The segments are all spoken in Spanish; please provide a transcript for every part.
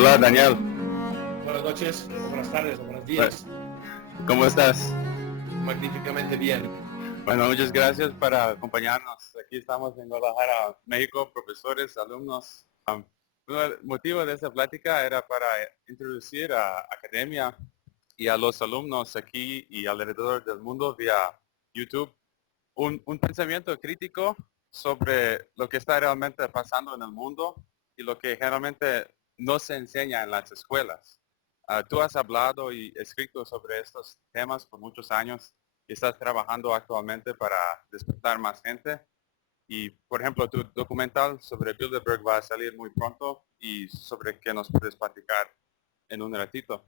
Hola, Daniel. Buenas noches, o buenas tardes, o buenos días. ¿Cómo estás? Magníficamente bien. Bueno, muchas gracias por acompañarnos. Aquí estamos en Guadalajara, México, profesores, alumnos. El motivo de esta plática era para introducir a academia y a los alumnos aquí y alrededor del mundo vía YouTube un pensamiento crítico sobre lo que está realmente pasando en el mundo y lo que generalmente no se enseña en las escuelas. Tú has hablado y escrito sobre estos temas por muchos años y estás trabajando actualmente para despertar más gente. Y, por ejemplo, tu documental sobre Bilderberg va a salir muy pronto y sobre qué nos puedes platicar en un ratito.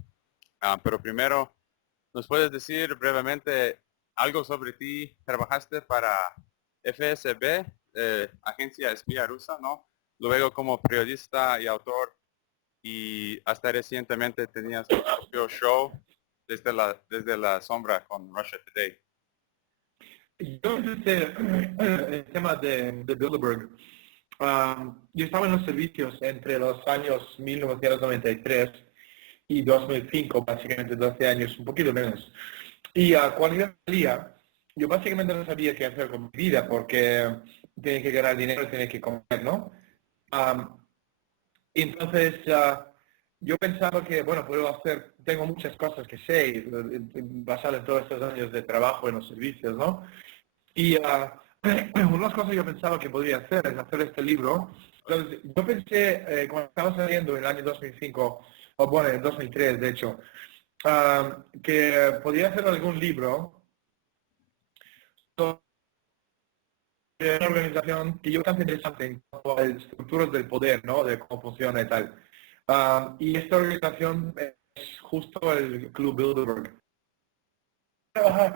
Pero primero, ¿nos puedes decir brevemente algo sobre ti? Trabajaste para FSB, agencia espía rusa, ¿no? Luego como periodista y autor y hasta recientemente tenías tu propio show desde la sombra con Russia Today. Yo empecé el tema de Bilderberg. Yo estaba en los servicios entre los años 1993 y 2005, básicamente 12 años, un poquito menos. Y cuando yo salía, yo básicamente no sabía qué hacer con mi vida porque tenía que ganar dinero, tenía que comer, ¿no? Am, y entonces yo pensaba que, bueno, puedo hacer, tengo muchas cosas que sé, basado en todos estos años de trabajo en los servicios, ¿no? Y una de las cosas que yo pensaba que podría hacer es hacer este libro. Entonces, yo pensé, cuando estaba saliendo en el año 2005, o bueno, en 2003 de hecho, que podía hacer algún libro sobre una organización que yo bastante interesante en cuanto a las estructuras del poder, ¿no? De cómo funciona y tal. Y esta organización es justo el Club Bilderberg. Trabajar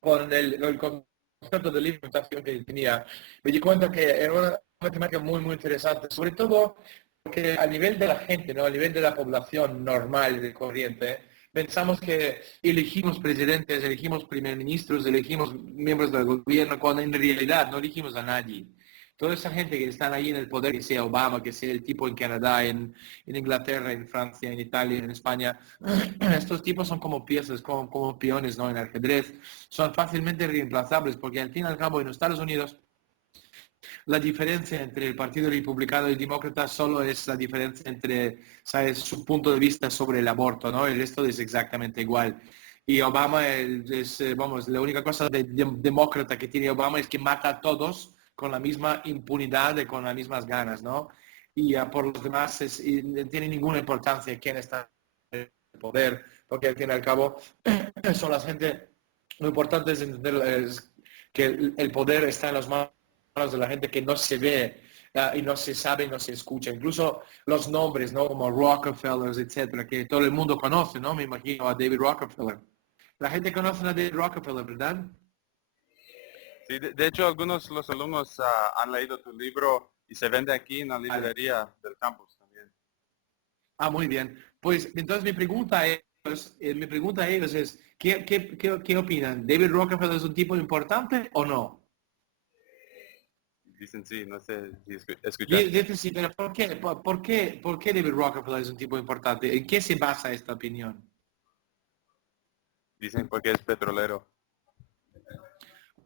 con el concepto de alimentación que tenía, me di cuenta que era una temática muy, muy interesante, sobre todo porque a nivel de la gente, ¿no? A nivel de la población normal y de corriente, pensamos que elegimos presidentes, elegimos primer ministros, elegimos miembros del gobierno, cuando en realidad no elegimos a nadie. Toda esa gente que están ahí en el poder, que sea Obama, que sea el tipo en Canadá, en Inglaterra, en Francia, en Italia, en España, estos tipos son como piezas, como peones, ¿no? En ajedrez, son fácilmente reemplazables porque al fin y al cabo en los Estados Unidos la diferencia entre el Partido Republicano y el Demócrata solo es la diferencia entre, ¿sabes?, su punto de vista sobre el aborto, ¿no? El resto es exactamente igual. Y Obama vamos, la única cosa demócrata que tiene Obama es que mata a todos con la misma impunidad y con las mismas ganas, ¿no? Y por los demás no tiene ninguna importancia quién está en el poder, porque al fin y al cabo son la gente, lo importante es entender que el poder está en las manos de la gente que no se ve y no se sabe, no se escucha. Incluso los nombres, ¿no? Como Rockefellers, etcétera, que todo el mundo conoce, ¿no? Me imagino a David Rockefeller. La gente conoce a David Rockefeller, ¿verdad? Sí, de hecho, algunos los alumnos han leído tu libro y se vende aquí en la Vale. librería del campus también. Muy bien. Pues entonces mi pregunta a ellos es, ¿qué opinan? ¿David Rockefeller es un tipo importante o no? Dicen sí, no sé si escuchaste. Dice sí, pero ¿por qué David Rockefeller es un tipo importante? ¿En qué se basa esta opinión? Dicen porque es petrolero.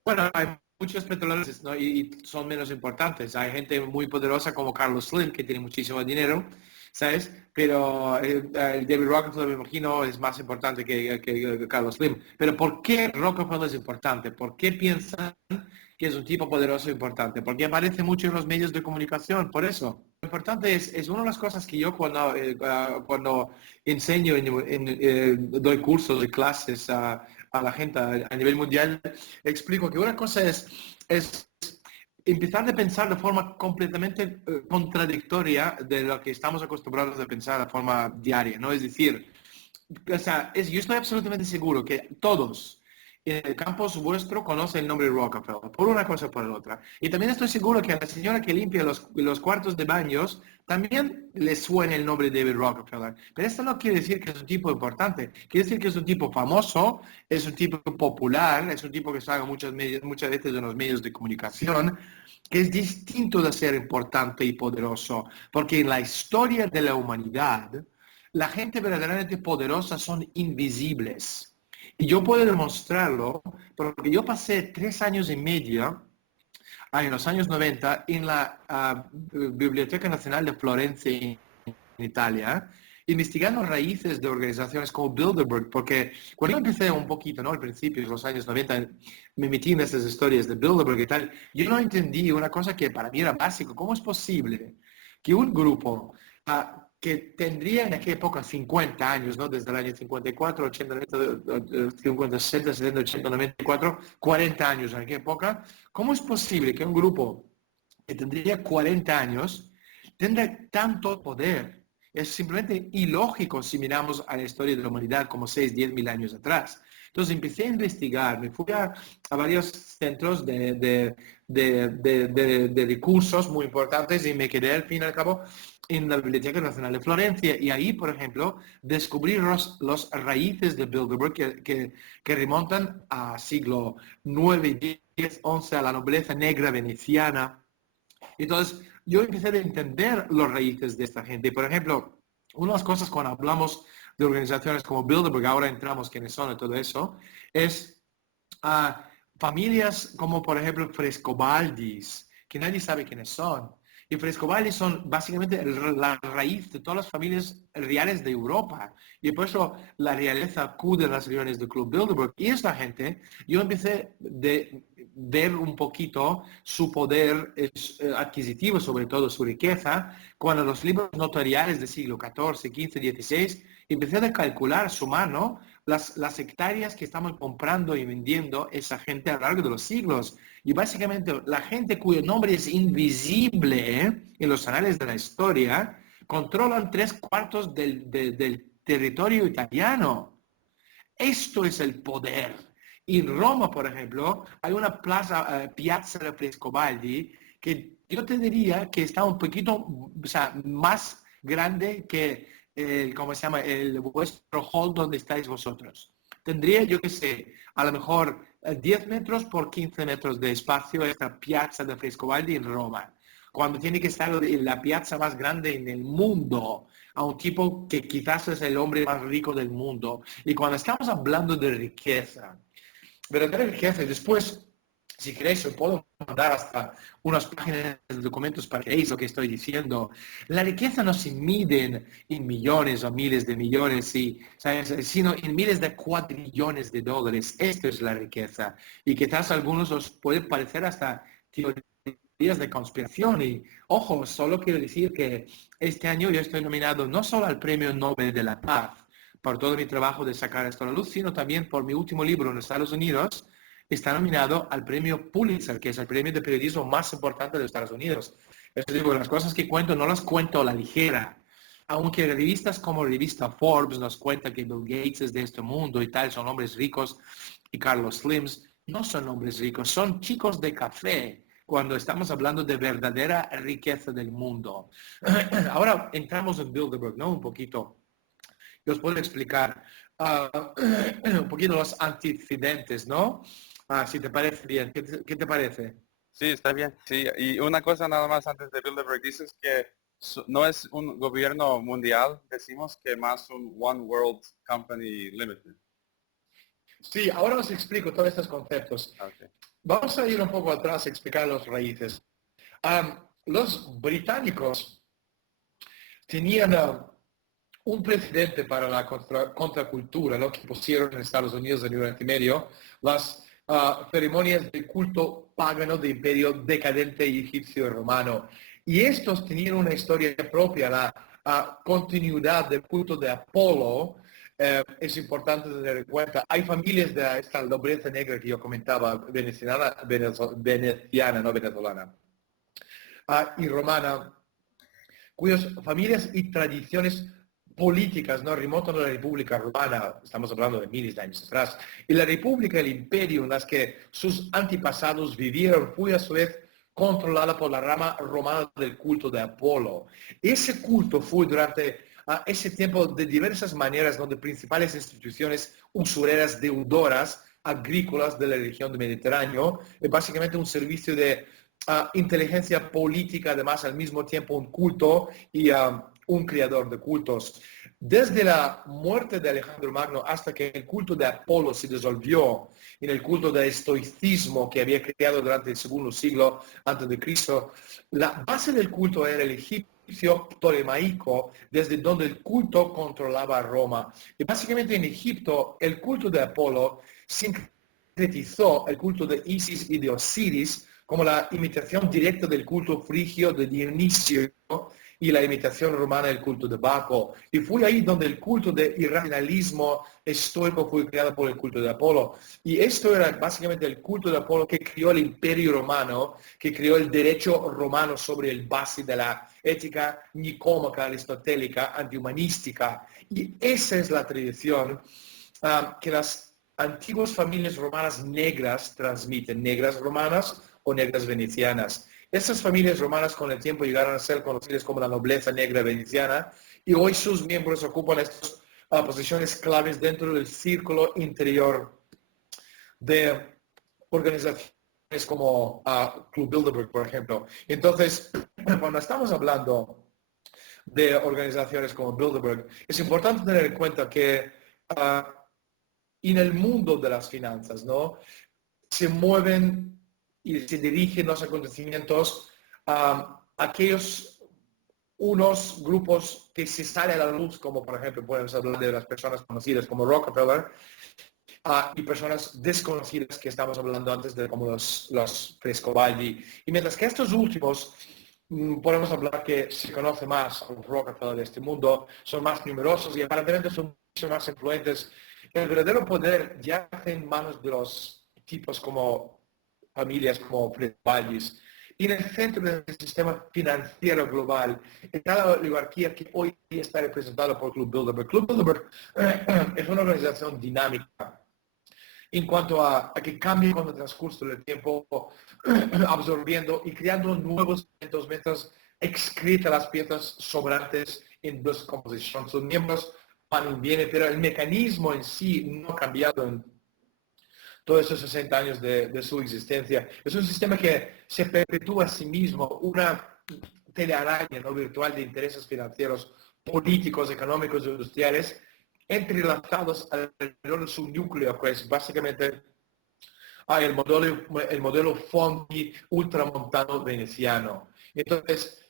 Bueno, hay muchos petroleros, ¿no? y son menos importantes. Hay gente muy poderosa como Carlos Slim, que tiene muchísimo dinero, ¿sabes? Pero el David Rockefeller, me imagino, es más importante que Carlos Slim. Pero ¿por qué Rockefeller es importante? ¿Por qué piensan que es un tipo poderoso e importante? Porque aparece mucho en los medios de comunicación, por eso. Lo importante es una de las cosas que yo cuando enseño, doy cursos de clases a la gente a nivel mundial, explico que una cosa es empezar a pensar de forma completamente contradictoria de lo que estamos acostumbrados a pensar de forma diaria, ¿no? Es decir, o sea, yo estoy absolutamente seguro que todos en el campus vuestro conoce el nombre Rockefeller, por una cosa o por la otra. Y también estoy seguro que a la señora que limpia los cuartos de baños también le suena el nombre de David Rockefeller. Pero esto no quiere decir que es un tipo importante, quiere decir que es un tipo famoso, es un tipo popular, es un tipo que salga muchas veces en los medios de comunicación, que es distinto de ser importante y poderoso, porque en la historia de la humanidad, la gente verdaderamente poderosa son invisibles. Y yo puedo demostrarlo porque yo pasé 3 años y medio en los años 90 en la Biblioteca Nacional de Florencia en Italia, investigando raíces de organizaciones como Bilderberg, porque cuando yo empecé un poquito, ¿no? Al principio, en los años 90, me metí en esas historias de Bilderberg y tal, yo no entendí una cosa que para mí era básico. ¿Cómo es posible que un grupo que tendría en aquella época 50 años, ¿no? Desde el año 54, 80, 90, 50, 60, 70, 80, 94, 40 años en aquella época, ¿cómo es posible que un grupo que tendría 40 años tenga tanto poder? Es simplemente ilógico si miramos a la historia de la humanidad como 6, 10 mil años atrás. Entonces empecé a investigar, me fui a varios centros de recursos muy importantes y me quedé al fin y al cabo en la Biblioteca Nacional de Florencia. Y ahí, por ejemplo, descubrí los raíces de Bilderberg que remontan a siglo 9, 10, 11, a la nobleza negra veneciana. Entonces, yo empecé a entender las raíces de esta gente. Por ejemplo, una de las cosas cuando hablamos de organizaciones como Bilderberg, ahora entramos quiénes son y todo eso, es familias como por ejemplo Frescobaldis, que nadie sabe quiénes son. Y Frescobaldis son básicamente la raíz de todas las familias reales de Europa. Y por eso la realeza acude a las reuniones del Club Bilderberg. Y esta gente, yo empecé a ver un poquito su poder adquisitivo, sobre todo su riqueza, cuando los libros notariales del siglo XIV, XV, XVI, empecé a calcular, sumar, ¿no? Las hectáreas que estamos comprando y vendiendo esa gente a lo largo de los siglos. Y básicamente la gente cuyo nombre es invisible en los anales de la historia, controlan 3/4 del territorio italiano. Esto es el poder. En Roma, por ejemplo, hay una plaza, Piazza de Frescobaldi, que yo te diría que está un poquito, o sea, más grande que ¿cómo se llama? El vuestro hall donde estáis vosotros. Tendría, yo qué sé, a lo mejor 10 metros por 15 metros de espacio esta Piazza de Frescobaldi en Roma, cuando tiene que estar en la piazza más grande en el mundo, a un tipo que quizás es el hombre más rico del mundo. Y cuando estamos hablando de riqueza, verdadera riqueza, y después, si queréis, os puedo mandar hasta unas páginas de documentos para que veáis lo que estoy diciendo. La riqueza no se mide en millones o miles de millones, ¿sabes? Sino en miles de cuatrillones de dólares. Esto es la riqueza. Y quizás a algunos os puede parecer hasta teorías de conspiración. Y, ojo, solo quiero decir que este año yo estoy nominado no solo al Premio Nobel de la Paz, por todo mi trabajo de sacar esto a la luz, sino también por mi último libro en Estados Unidos, está nominado al premio Pulitzer, que es el premio de periodismo más importante de Estados Unidos. Es decir, las cosas que cuento no las cuento a la ligera. Aunque revistas como revista Forbes nos cuenta que Bill Gates es de este mundo y tal, son hombres ricos, y Carlos Slims no son hombres ricos, son chicos de café, cuando estamos hablando de verdadera riqueza del mundo. Ahora entramos en Bilderberg, ¿no? Un poquito. Yo os puedo explicar un poquito los antecedentes, ¿no? Si te parece bien. ¿Qué te parece? Sí, está bien. Sí, y una cosa nada más antes de Bilderberg, dices que no es un gobierno mundial, decimos que más un One World Company Limited. Sí, ahora os explico todos estos conceptos. Okay. Vamos a ir un poco atrás a explicar las raíces. Los británicos tenían un precedente para la contracultura, ¿no? Que pusieron en Estados Unidos en Oriente Medio, las ceremonias de culto pagano de imperio decadente egipcio y romano. Y estos tenían una historia propia, la continuidad del culto de Apolo. Es importante tener en cuenta. Hay familias de esta nobleza negra que yo comentaba, veneciana, no venezolana, y romana, cuyas familias y tradiciones políticas, ¿no? Remontan a la República Romana, estamos hablando de miles de años atrás, y la República, el imperio en las que sus antepasados vivieron, fue a su vez controlada por la rama romana del culto de Apolo. Ese culto fue durante ese tiempo de diversas maneras, donde principales instituciones usureras deudoras agrícolas de la región del Mediterráneo, es básicamente un servicio de inteligencia política, además al mismo tiempo un culto y un creador de cultos. Desde la muerte de Alejandro Magno hasta que el culto de Apolo se disolvió en el culto del estoicismo que había creado durante el segundo siglo antes de Cristo, la base del culto era el egipcio ptolemaico, desde donde el culto controlaba a Roma. Y básicamente en Egipto el culto de Apolo sincretizó el culto de Isis y de Osiris como la imitación directa del culto frigio de Dionisio y la imitación romana del culto de Baco. Y fue ahí donde el culto de irracionalismo estoico fue creado por el culto de Apolo. Y esto era básicamente el culto de Apolo que creó el imperio romano, que creó el derecho romano sobre el base de la ética nicómaca, aristotélica, antihumanística. Y esa es la tradición que las antiguas familias romanas negras transmiten, negras romanas o negras venecianas. Estas familias romanas con el tiempo llegaron a ser conocidas como la nobleza negra veneciana y hoy sus miembros ocupan estas posiciones claves dentro del círculo interior de organizaciones como Club Bilderberg, por ejemplo. Entonces, cuando estamos hablando de organizaciones como Bilderberg, es importante tener en cuenta que en el mundo de las finanzas, ¿no? Se mueven y se dirigen los acontecimientos a aquellos unos grupos que se salen a la luz, como por ejemplo podemos hablar de las personas conocidas como Rockefeller, y personas desconocidas que estamos hablando antes de como los Frescobaldi. Y mientras que estos últimos podemos hablar que se conoce más a los Rockefeller de este mundo, son más numerosos y aparentemente son mucho más influentes. El verdadero poder ya está en manos de los tipos como familias como Frescobaldi. Y en el centro del sistema financiero global está la oligarquía que hoy está representada por Club Bilderberg. Club Bilderberg es una organización dinámica en cuanto a que cambie con el transcurso del tiempo, absorbiendo y creando nuevos elementos mientras excreta las piezas sobrantes en descomposición. Sus miembros van y vienen, pero el mecanismo en sí no ha cambiado en todos esos 60 años de su existencia. Es un sistema que se perpetúa a sí mismo, una telaraña ¿no? virtual de intereses financieros, políticos, económicos, industriales, entrelazados alrededor de su núcleo, que es básicamente el modelo Fondi ultramontano veneciano. Entonces,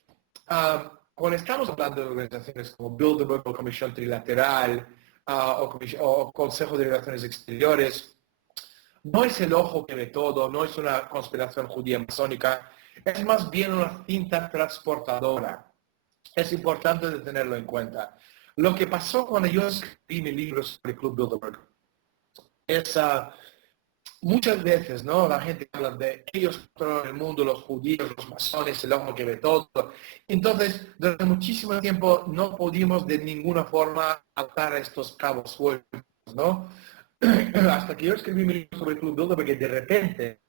cuando estamos hablando de organizaciones como Bilderberg o Comisión Trilateral o Consejo de Relaciones Exteriores, no es el ojo que ve todo, no es una conspiración judía masónica, es más bien una cinta transportadora. Es importante de tenerlo en cuenta. Lo que pasó cuando yo escribí mi libro sobre Club Bilderberg es muchas veces, ¿no? La gente habla de ellos controlan el mundo, los judíos, los masones, el ojo que ve todo. Entonces, durante muchísimo tiempo no pudimos de ninguna forma atar estos cabos sueltos, ¿no? Hasta que yo escribí mi libro sobre el Club Bilderberg, porque de repente,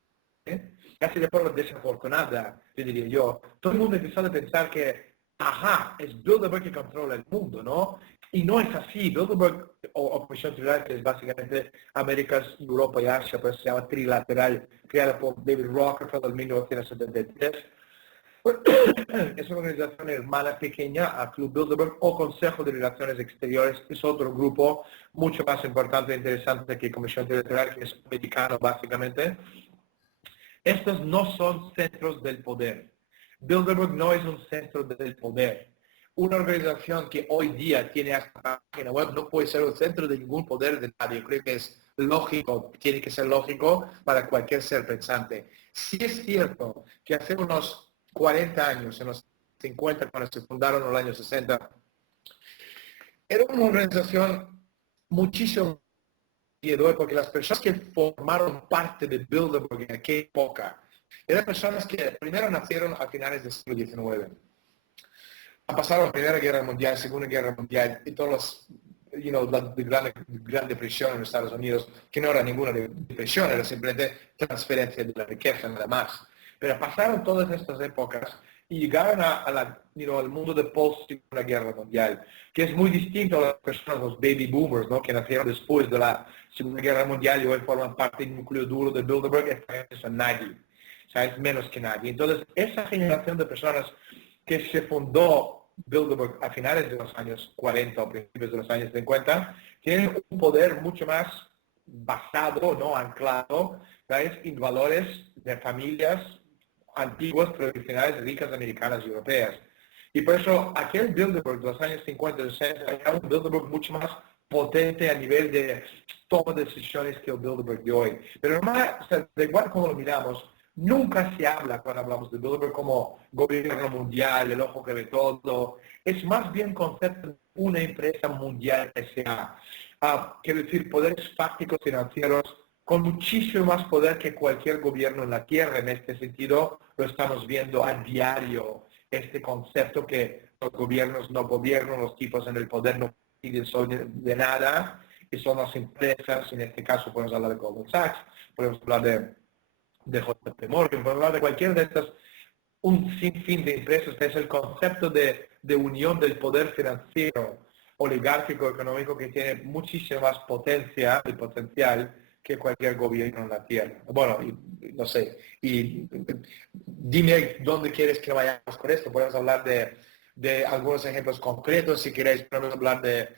casi de forma desafortunada, yo diría yo, todo el mundo empezó a pensar que, ajá, es Bilderberg que controla el mundo, ¿no? Y no es así. Bilderberg o Comisión Trilateral, que es básicamente Américas, Europa y Asia, pues se llama Trilateral, creada por David Rockefeller en 1973. Es una organización hermana pequeña a Club Bilderberg o Consejo de Relaciones Exteriores, es otro grupo mucho más importante e interesante que Comisión Trilateral, que es americano básicamente. Estos no son centros del poder. Bilderberg no es un centro del poder. Una organización que hoy día tiene hasta página web no puede ser un centro de ningún poder de nadie. Yo creo que es lógico, tiene que ser lógico para cualquier ser pensante. Sí es cierto que hace unos 40 años, en los 50, cuando se fundaron en los años 60, era una organización muchísimo miedo, porque las personas que formaron parte de Bilderberg en aquella época eran personas que primero nacieron a finales del siglo XIX. ha pasado la Primera Guerra Mundial, Segunda Guerra Mundial y todos los, la gran depresión en los Estados Unidos, que no era ninguna depresión, era simplemente transferencia de la riqueza, nada más. Pero pasaron todas estas épocas y llegaron al mundo de post-Segunda Guerra Mundial, que es muy distinto a las personas, los baby boomers, ¿no? Que nacieron después de la Segunda Guerra Mundial y hoy forman parte del núcleo duro de Bilderberg. Esta gente son nadie, o sea, es menos que nadie. Entonces, esa generación de personas que se fundó Bilderberg a finales de los años 40 o principios de los años 50, tienen un poder mucho más basado, ¿no? Anclado, ¿sabes? En valores de familias antiguas, tradicionales, ricas, americanas y europeas. Y por eso aquel Bilderberg de los años 50 y 60 era un Bilderberg mucho más potente a nivel de toma de decisiones que el Bilderberg de hoy. Pero nomás, o sea, de igual como lo miramos, nunca se habla cuando hablamos de Bilderberg como gobierno mundial, el ojo que ve todo. Es más bien concepto de una empresa mundial que sea, quiero decir, poderes fácticos financieros con muchísimo más poder que cualquier gobierno en la Tierra. En este sentido, lo estamos viendo a diario, este concepto que los gobiernos no gobiernan, los tipos en el poder no deciden de nada, y son las empresas. En este caso podemos hablar de Goldman Sachs, podemos hablar de JP Morgan, podemos hablar de cualquier de estas, un sinfín de empresas. Es el concepto de unión del poder financiero, oligárquico, económico, que tiene muchísima más potencia y potencial que cualquier gobierno en la Tierra. Bueno, no sé, y dime dónde quieres que vayamos con esto. Podemos hablar de algunos ejemplos concretos, si queréis. Podemos hablar de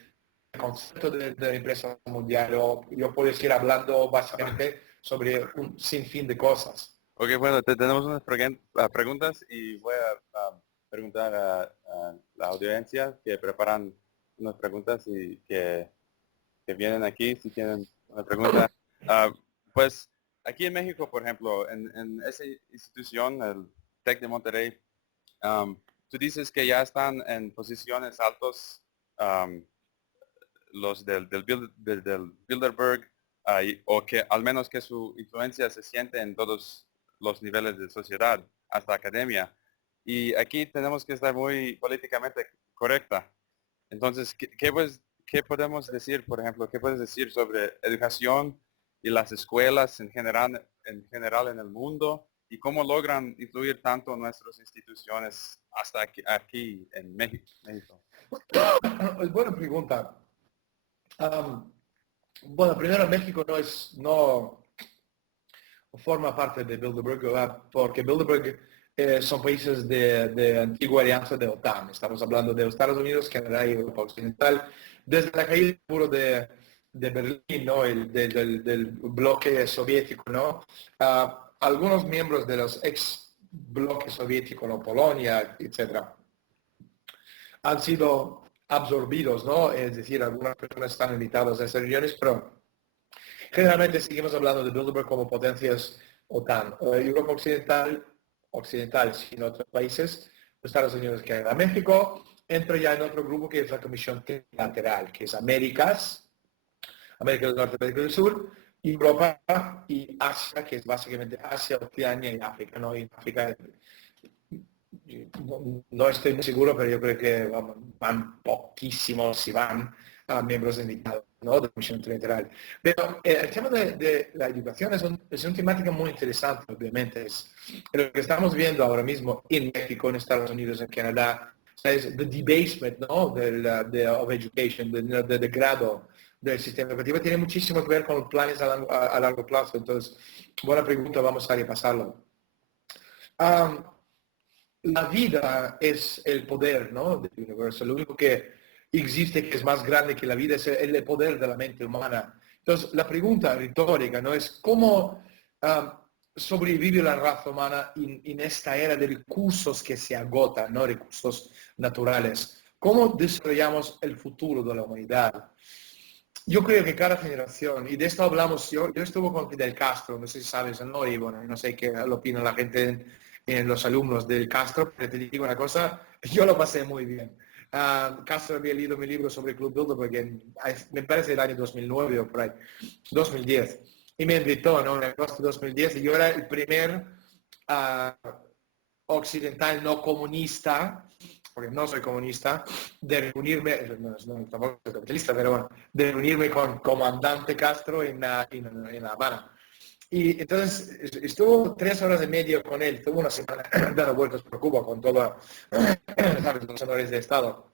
concepto de empresa mundial, o yo puedo ir hablando básicamente sobre un sinfín de cosas. Ok, bueno, tenemos unas preguntas y voy a preguntar a la audiencia que preparan unas preguntas y que vienen aquí si tienen una pregunta. Pues aquí en México, por ejemplo, en esa institución, el TEC de Monterrey, tú dices que ya están en posiciones altos los del Bilderberg, o que al menos que su influencia se siente en todos los niveles de sociedad, hasta academia. Y aquí tenemos que estar muy políticamente correcta. Entonces, ¿qué podemos decir, por ejemplo, qué puedes decir sobre educación y las escuelas en general en el mundo y cómo logran influir tanto en nuestras instituciones hasta aquí en México? Es buena pregunta. Bueno, primero México no forma parte de Bilderberg, porque Bilderberg son países de antigua alianza de OTAN. Estamos hablando de Estados Unidos, Canadá y Europa Occidental. Desde la caída del muro de Berlín, ¿no? Del bloque soviético, ¿no? Algunos miembros de los ex bloques soviéticos, ¿no? Polonia, etcétera, han sido absorbidos, ¿no? Es decir, algunas personas están invitadas a esas reuniones, pero generalmente seguimos hablando de Bilderberg como potencias OTAN. Europa occidental, sin otros países, Estados Unidos, Canadá, México, entra ya en otro grupo que es la Comisión Trilateral, que es América del Norte, América del Sur, Europa y Asia, que es básicamente Asia, Oceanía y África, ¿no? Y en África no estoy muy seguro, pero yo creo que van poquísimos, si van a miembros invitados, ¿no? De la Comisión Trilateral. Pero el tema de la educación es una temática muy interesante, obviamente. Es lo que estamos viendo ahora mismo en México, en Estados Unidos, en Canadá, es el debasement, ¿no? of education, de grado del sistema educativo. Tiene muchísimo que ver con planes a largo plazo. Entonces, buena pregunta, vamos a repasarlo. La vida es el poder, ¿no? Del universo. Lo único que existe que es más grande que la vida es el poder de la mente humana. Entonces, la pregunta retórica, ¿no? Es cómo sobrevive la raza humana en esta era de recursos que se agotan, ¿no? Recursos naturales. ¿Cómo desarrollamos el futuro de la humanidad? Yo creo que cada generación, y de esto hablamos, yo estuve con Fidel Castro, no sé si sabes, ¿no? Y bueno, no sé qué lo opina la gente en los alumnos del Castro, pero te digo una cosa, yo lo pasé muy bien. Castro había leído mi libro sobre Club Bilderberg, me parece el año 2009 o por ahí, 2010, y me invitó, ¿no? En agosto de 2010, y yo era el primer occidental no comunista porque no soy comunista, de reunirme, tampoco soy capitalista, pero bueno, de reunirme con comandante Castro en La Habana. Y entonces estuvo 3 horas y media con él, tuvo una semana dando vueltas por Cuba con todos los honores de Estado.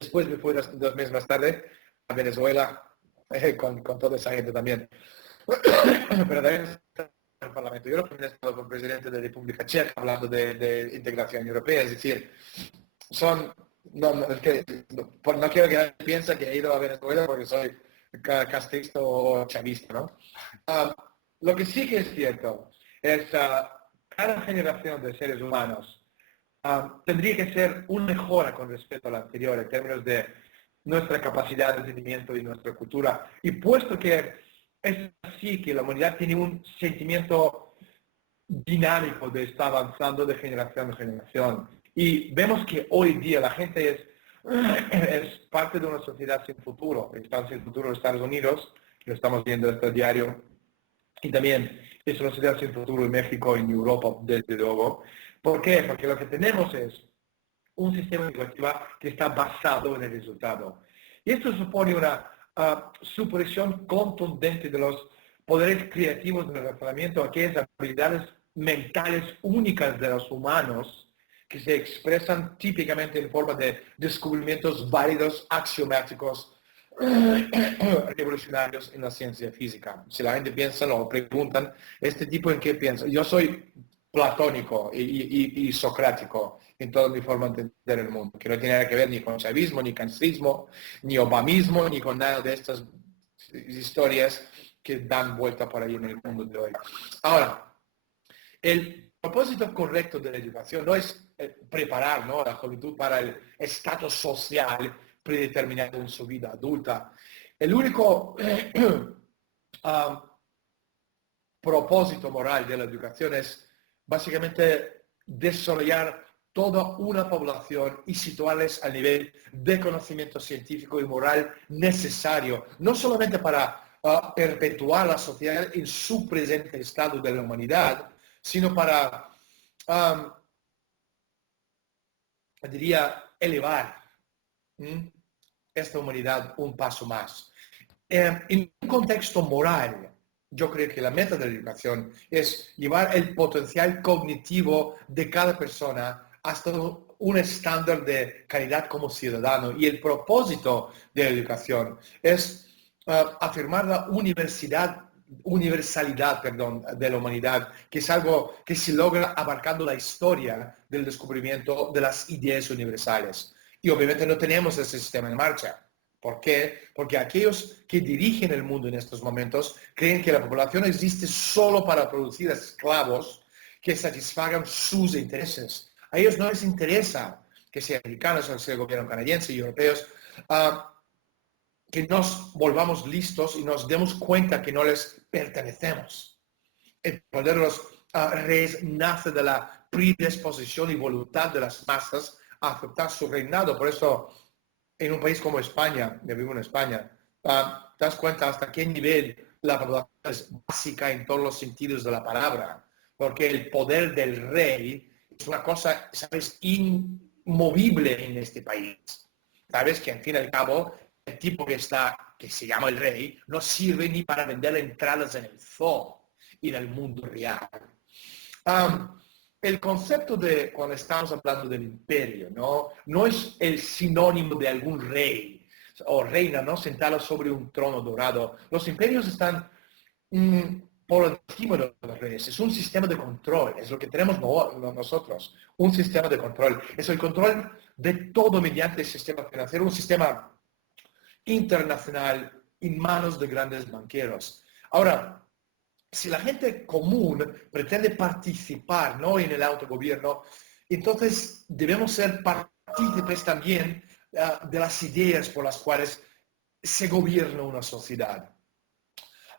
Después me fui 2 meses más tarde a Venezuela con toda esa gente también. Pero también está en el Parlamento Europeo, he estado con el presidente de la República Checa hablando de integración europea, es decir, no quiero que nadie piense que he ido a Venezuela porque soy castrista o chavista, ¿no? Lo que sí que es cierto es cada generación de seres humanos tendría que ser una mejora con respecto a la anterior en términos de nuestra capacidad de entendimiento y nuestra cultura. Y puesto que es así, que la humanidad tiene un sentimiento dinámico de estar avanzando de generación en generación, y vemos que hoy día la gente es parte de una sociedad sin futuro, están sin futuro en Estados Unidos, lo estamos viendo este diario, y también es una sociedad sin futuro en México y en Europa, desde luego. ¿Por qué? Porque lo que tenemos es un sistema educativo que está basado en el resultado. Y esto supone una supresión contundente de los poderes creativos del razonamiento, aquellas habilidades mentales únicas de los humanos que se expresan típicamente en forma de descubrimientos válidos, axiomáticos, revolucionarios en la ciencia física. Si la gente piensa, lo preguntan, ¿este tipo en qué piensa? Yo soy platónico y socrático en toda mi forma de entender el mundo, que no tiene nada que ver ni con chavismo, ni cancismo, ni obamismo, ni con nada de estas historias que dan vuelta por ahí en el mundo de hoy. Ahora, el propósito correcto de la educación no es preparar, ¿no?, a la juventud para el estatus social predeterminado en su vida adulta. El único propósito moral de la educación es básicamente desarrollar toda una población y situarles al nivel de conocimiento científico y moral necesario, no solamente para perpetuar la sociedad en su presente estado de la humanidad, sino para, diría, elevar esta humanidad un paso más. En un contexto moral, yo creo que la meta de la educación es llevar el potencial cognitivo de cada persona hasta un estándar de calidad como ciudadano. Y el propósito de la educación es afirmar la universalidad de la humanidad, que es algo que se logra abarcando la historia del descubrimiento de las ideas universales. Y obviamente no tenemos ese sistema en marcha. ¿Por qué? Porque aquellos que dirigen el mundo en estos momentos creen que la población existe solo para producir esclavos que satisfagan sus intereses. A ellos no les interesa que sean americanos o sea el gobierno canadiense y europeos, que nos volvamos listos y nos demos cuenta que no les pertenecemos. El poder de los reyes nace de la predisposición y voluntad de las masas a aceptar su reinado. Por eso, en un país como España, yo vivo en España, te das cuenta hasta qué nivel la población es básica en todos los sentidos de la palabra, porque el poder del rey es una cosa, ¿sabes?, inmovible en este país. ¿Sabes? Que al fin y al cabo, el tipo que se llama el rey, no sirve ni para vender entradas en el zoo y en el mundo real. El concepto de, cuando estamos hablando del imperio, no es el sinónimo de algún rey o reina, ¿no?, sentada sobre un trono dorado. Los imperios están por encima de los reyes. Es un sistema de control, es lo que tenemos nosotros, un sistema de control. Es el control de todo mediante el sistema financiero, un sistema internacional en manos de grandes banqueros. Ahora, si la gente común pretende participar, ¿no?, en el autogobierno, entonces debemos ser partícipes también de las ideas por las cuales se gobierna una sociedad.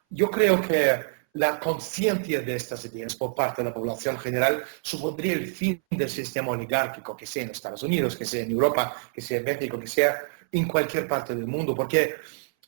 Yo creo que la conciencia de estas ideas por parte de la población general supondría el fin del sistema oligárquico, que sea en Estados Unidos, que sea en Europa, que sea en México, que sea en cualquier parte del mundo, porque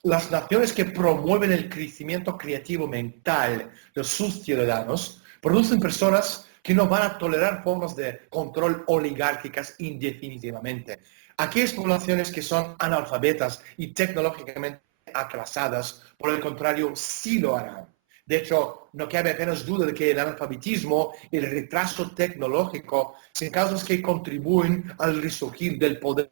las naciones que promueven el crecimiento creativo mental de sus ciudadanos producen personas que no van a tolerar formas de control oligárquicas indefinitivamente. Aquellas poblaciones que son analfabetas y tecnológicamente atrasadas, por el contrario, sí lo harán. De hecho, no cabe apenas duda de que el analfabetismo y el retraso tecnológico son causas que contribuyen al resurgir del poder.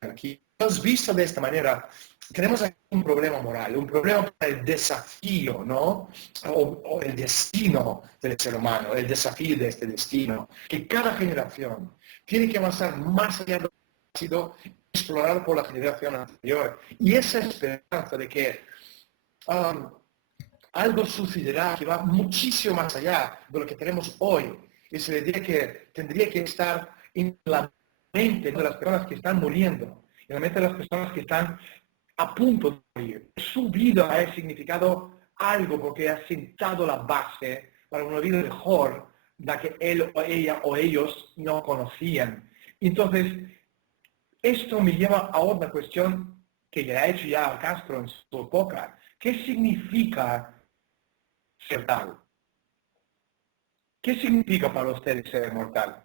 Aquí hemos visto de esta manera, tenemos aquí un problema moral, un problema para el desafío, ¿no? O el destino del ser humano, el desafío de este destino, que cada generación tiene que avanzar más allá de lo que ha sido explorado por la generación anterior. Y esa esperanza de que algo sucederá que va muchísimo más allá de lo que tenemos hoy, y se le diría que tendría que estar en la mente de las personas que están muriendo, en la mente de las personas que están a punto de morir. Su vida ha significado algo porque ha sentado la base para una vida mejor de la que él o ella o ellos no conocían. Entonces, esto me lleva a otra cuestión que le ha hecho ya Castro en su época. ¿Qué significa ser tal? ¿Qué significa para ustedes ser mortal?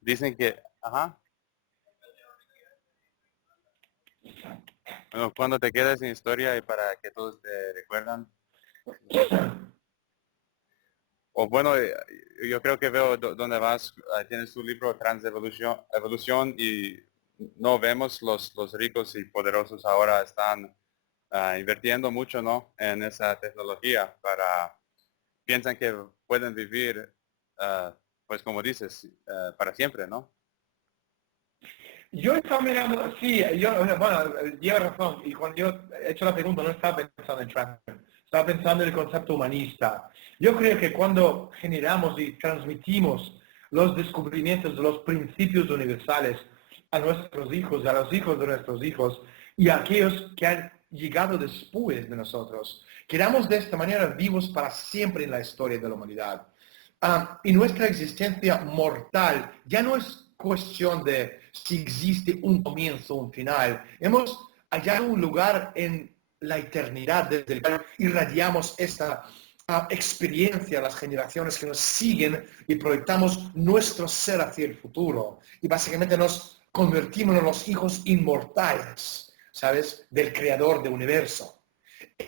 Dicen que, ajá, bueno, cuando te quedas sin historia y para que todos te recuerdan. O bueno, yo creo que veo dónde vas, tienes tu libro Transevolución Evolución, y no vemos los ricos y poderosos ahora están invirtiendo mucho, ¿no? En esa tecnología piensan que pueden vivir, pues como dices, para siempre, ¿no? Yo estaba mirando, sí, bueno, lleva razón, y cuando yo he hecho la pregunta no estaba pensando en Trump, estaba pensando en el concepto humanista. Yo creo que cuando generamos y transmitimos los descubrimientos de los principios universales a nuestros hijos, a los hijos de nuestros hijos y a aquellos que han llegado después de nosotros, quedamos de esta manera vivos para siempre en la historia de la humanidad. Y nuestra existencia mortal ya no es cuestión de si existe un comienzo o un final. Hemos hallado un lugar en la eternidad desde el cual irradiamos esta experiencia a las generaciones que nos siguen y proyectamos nuestro ser hacia el futuro. Y básicamente nos convertimos en los hijos inmortales, ¿sabes? Del creador del universo.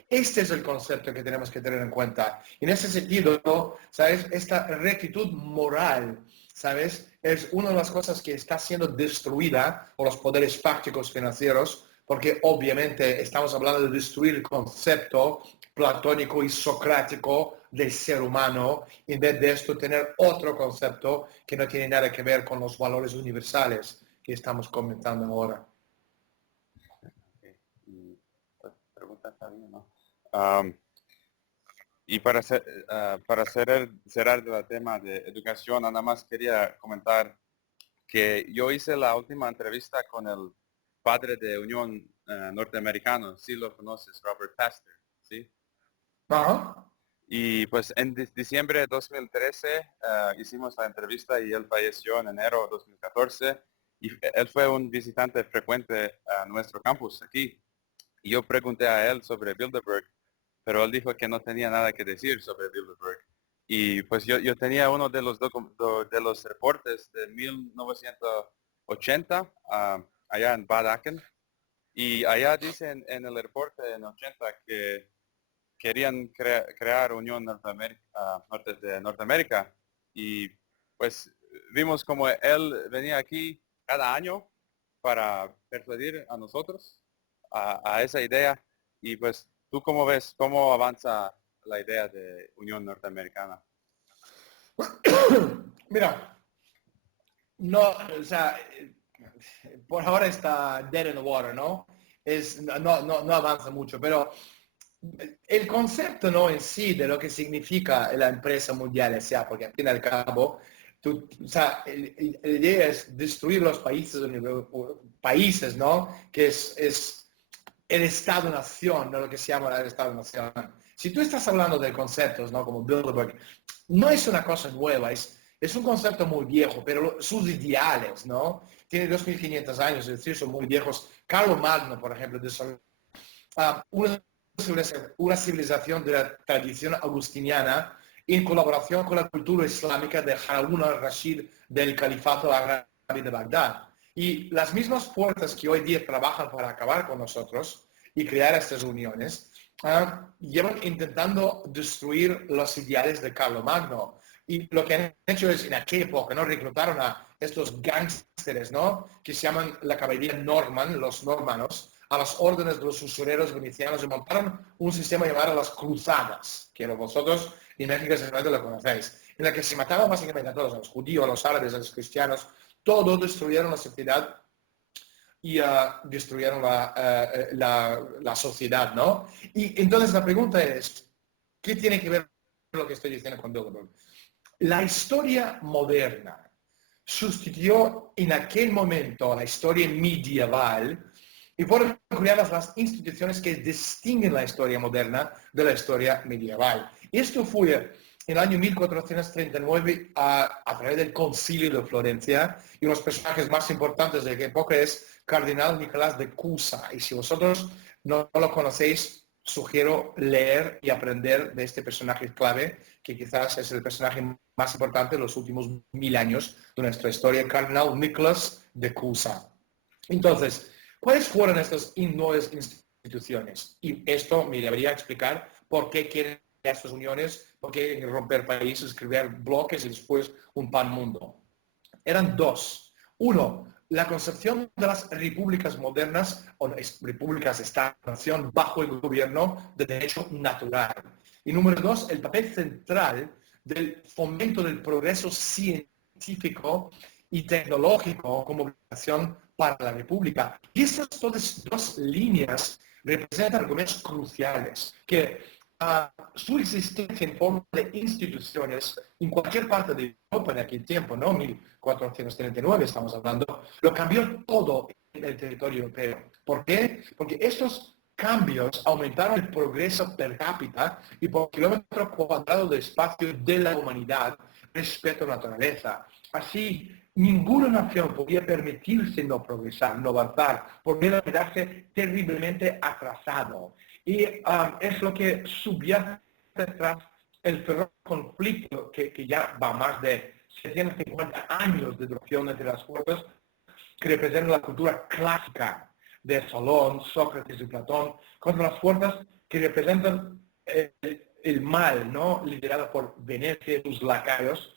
Este es el concepto que tenemos que tener en cuenta. En ese sentido, ¿sabes? Esta rectitud moral, ¿sabes? Es una de las cosas que está siendo destruida por los poderes fácticos financieros, porque obviamente estamos hablando de destruir el concepto platónico y socrático del ser humano, en vez de esto tener otro concepto que no tiene nada que ver con los valores universales que estamos comentando ahora. Y, pues, pregunta está bien, ¿no? Y para cerrar el tema de educación, nada más quería comentar que yo hice la última entrevista con el padre de Unión Norteamericano, si lo conoces, Robert Pastor, ¿sí? Ajá. Y pues en diciembre de 2013 hicimos la entrevista y él falleció en enero de 2014, y él fue un visitante frecuente a nuestro campus aquí. Y yo pregunté a él sobre Bilderberg, pero él dijo que no tenía nada que decir sobre Bilderberg. Y pues yo tenía uno de de los reportes de 1980 allá en Bad Aken, y allá dicen en el reporte en 80 que querían crear Unión Norte de Norteamérica, y pues vimos como él venía aquí cada año para persuadir a nosotros a esa idea. Y pues, ¿tú cómo ves, cómo avanza la idea de Unión Norteamericana? Mira, no, o sea, por ahora está dead in the water, ¿no? No avanza mucho, pero el concepto no en sí de lo que significa la empresa mundial S.A., porque al fin y al cabo, o sea, la idea es destruir los países, ¿no? Que es el Estado-Nación, no lo que se llama el Estado-Nación. Si tú estás hablando de conceptos, ¿no? Como Bilderberg, no es una cosa nueva, es un concepto muy viejo, pero sus ideales, ¿no? Tiene 2500 años, es decir, son muy viejos. Carlos Magno, por ejemplo, desarrolló una civilización de la tradición agustiniana en colaboración con la cultura islámica de Harun al-Rashid del Califato Árabe de Bagdad. Y las mismas fuerzas que hoy día trabajan para acabar con nosotros y crear estas uniones, llevan intentando destruir los ideales de Carlomagno. Y lo que han hecho es, en aquella época, ¿no?, reclutaron a estos gángsteres, ¿no?, que se llaman la caballería norman, los normanos, a las órdenes de los usureros venecianos, y montaron un sistema llamado las cruzadas, que vosotros en México seguramente lo conocéis, en la que se mataban básicamente a todos, a los judíos, a los árabes, a los cristianos, todos destruyeron la sociedad y destruyeron la sociedad, ¿no? Y entonces la pregunta es, ¿qué tiene que ver con lo que estoy diciendo con Bilderberg? La historia moderna sustituyó en aquel momento la historia medieval y fueron creadas las instituciones que distinguen la historia moderna de la historia medieval. Esto fue en el año 1439 a través del Concilio de Florencia, y uno de los personajes más importantes de aquella época es Cardenal Nicolás de Cusa. Y si vosotros no lo conocéis, sugiero leer y aprender de este personaje clave, que quizás es el personaje más importante de los últimos 1000 años de nuestra historia, Cardenal Nicolás de Cusa. Entonces, ¿cuáles fueron estas nuevas instituciones? Y esto me debería explicar por qué quieren estas uniones, por qué quieren romper países, crear bloques y después un pan mundo. Eran dos. Uno, la concepción de las repúblicas modernas, o repúblicas de Estado-nación bajo el gobierno de derecho natural. Y número dos, el papel central del fomento del progreso científico y tecnológico como obligación para la República. Y estas dos líneas representan argumentos cruciales que su existencia en forma de instituciones en cualquier parte de Europa en aquel tiempo, ¿no? 1439 estamos hablando, lo cambió todo en el territorio europeo. ¿Por qué? Porque estos cambios aumentaron el progreso per cápita y por kilómetro cuadrado de espacio de la humanidad respecto a la naturaleza. Así, ninguna nación podía permitirse no progresar, no avanzar, por miedo a quedarse terriblemente atrasado. Y es lo que subyace tras el feroz conflicto que ya va más de 750 años de duración entre las fuerzas que representan la cultura clásica de Solón, Sócrates y Platón, contra las fuerzas que representan el mal, ¿no?, liderado por Venecia y sus lacayos,